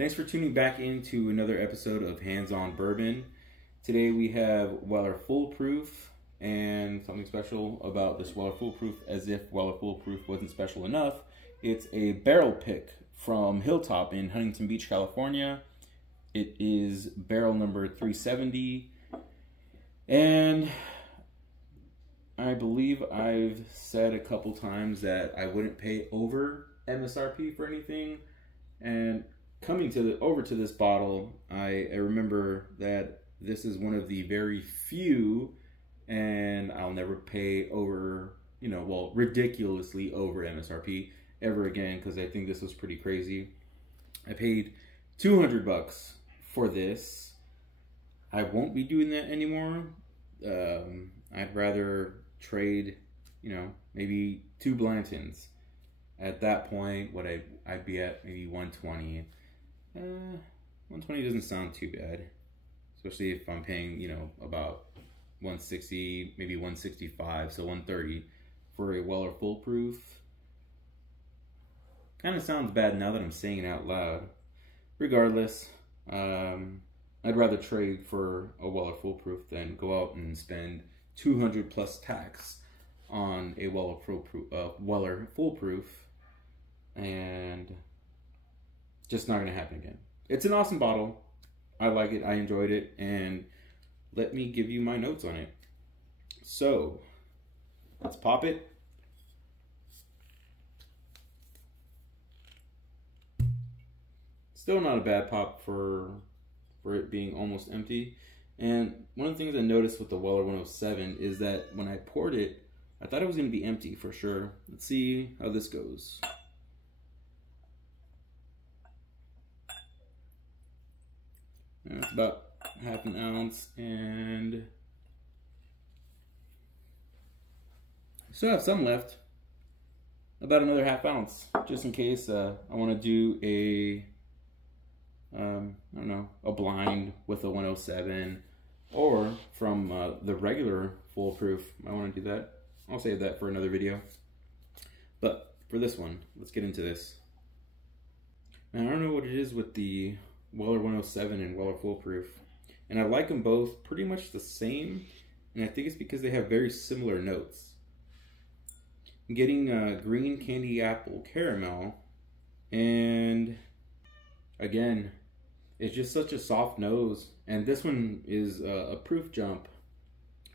Thanks for tuning back into another episode of Hands on Bourbon. Today we have Weller Foolproof, and something special about this Weller Foolproof, as if Weller Foolproof wasn't special enough. It's a barrel pick from Hilltop in Huntington Beach, California. It is barrel number 370, and I believe I've said a couple times that I wouldn't pay over MSRP for anything, and coming to over to this bottle, I remember that this is one of the very few, and I'll never pay over, ridiculously over MSRP ever again, because I think this was pretty crazy. I paid $200 for this. I won't be doing that anymore. I'd rather trade, maybe 2 Blantons. At that point, I'd be at maybe 120. 120 doesn't sound too bad, especially if I'm paying, about 160, maybe 165, so 130 for a Weller Foolproof. Kind of sounds bad now that I'm saying it out loud. Regardless, I'd rather trade for a Weller Foolproof than go out and spend 200 plus tax on a Weller Foolproof, and just not gonna happen again. It's an awesome bottle. I like it, I enjoyed it, and let me give you my notes on it. So, let's pop it. Still not a bad pop for it being almost empty. And one of the things I noticed with the Weller 107 is that when I poured it, I thought it was going to be empty for sure. Let's see how this goes. And it's about half an ounce, and I still have some left. About another half ounce, just in case I want to do a a blind with a 107, or from the regular Foolproof. I want to do that. I'll save that for another video. But for this one, let's get into this. Now, I don't know what it is with the Weller 107 and Weller Foolproof, and I like them both pretty much the same, and I think it's because they have very similar notes. I'm getting green candy apple caramel, and again, it's just such a soft nose. And this one is a proof jump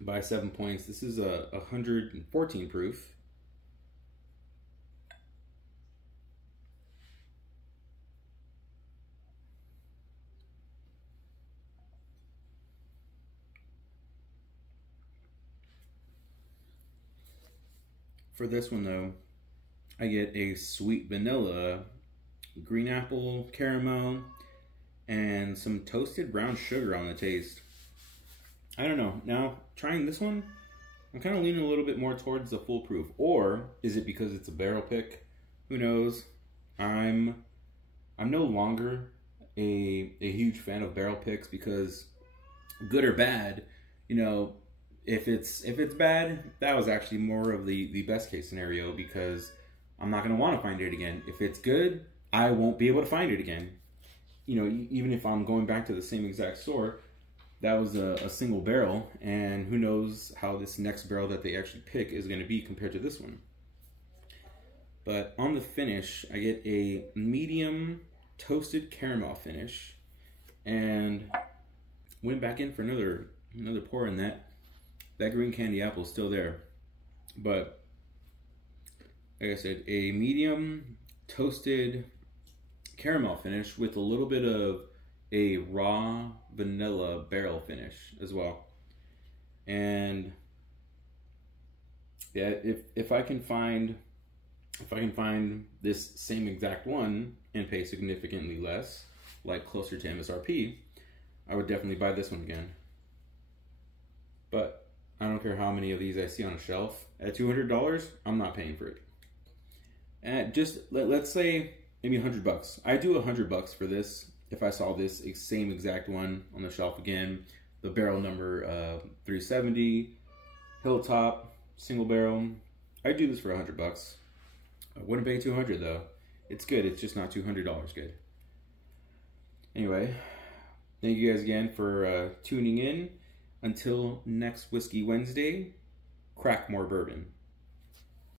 by 7 points. This is a 114 proof. For this one though, I get a sweet vanilla, green apple caramel, and some toasted brown sugar on the taste. I don't know. Now, trying this one, I'm kind of leaning a little bit more towards the Foolproof. Or is it because it's a barrel pick? Who knows? I'm no longer a huge fan of barrel picks, because good or bad, if it's bad, that was actually more of the best case scenario, because I'm not going to want to find it again. If it's good, I won't be able to find it again. Even if I'm going back to the same exact store, that was a single barrel, and who knows how this next barrel that they actually pick is going to be compared to this one. But on the finish, I get a medium toasted caramel finish, and went back in for another pour, in that green candy apple is still there. But like I said, a medium toasted caramel finish with a little bit of a raw vanilla barrel finish as well. And yeah, if I can find this same exact one and pay significantly less, like closer to MSRP, I would definitely buy this one again. But I don't care how many of these I see on a shelf. At $200, I'm not paying for it. And just let's say maybe $100. I do $100 for this if I saw this same exact one on the shelf again. The barrel number 370, Hilltop, single barrel. I'd do this for $100. I wouldn't pay $200 though. It's good. It's just not $200 good. Anyway, thank you guys again for tuning in. Until next Whiskey Wednesday, crack more bourbon.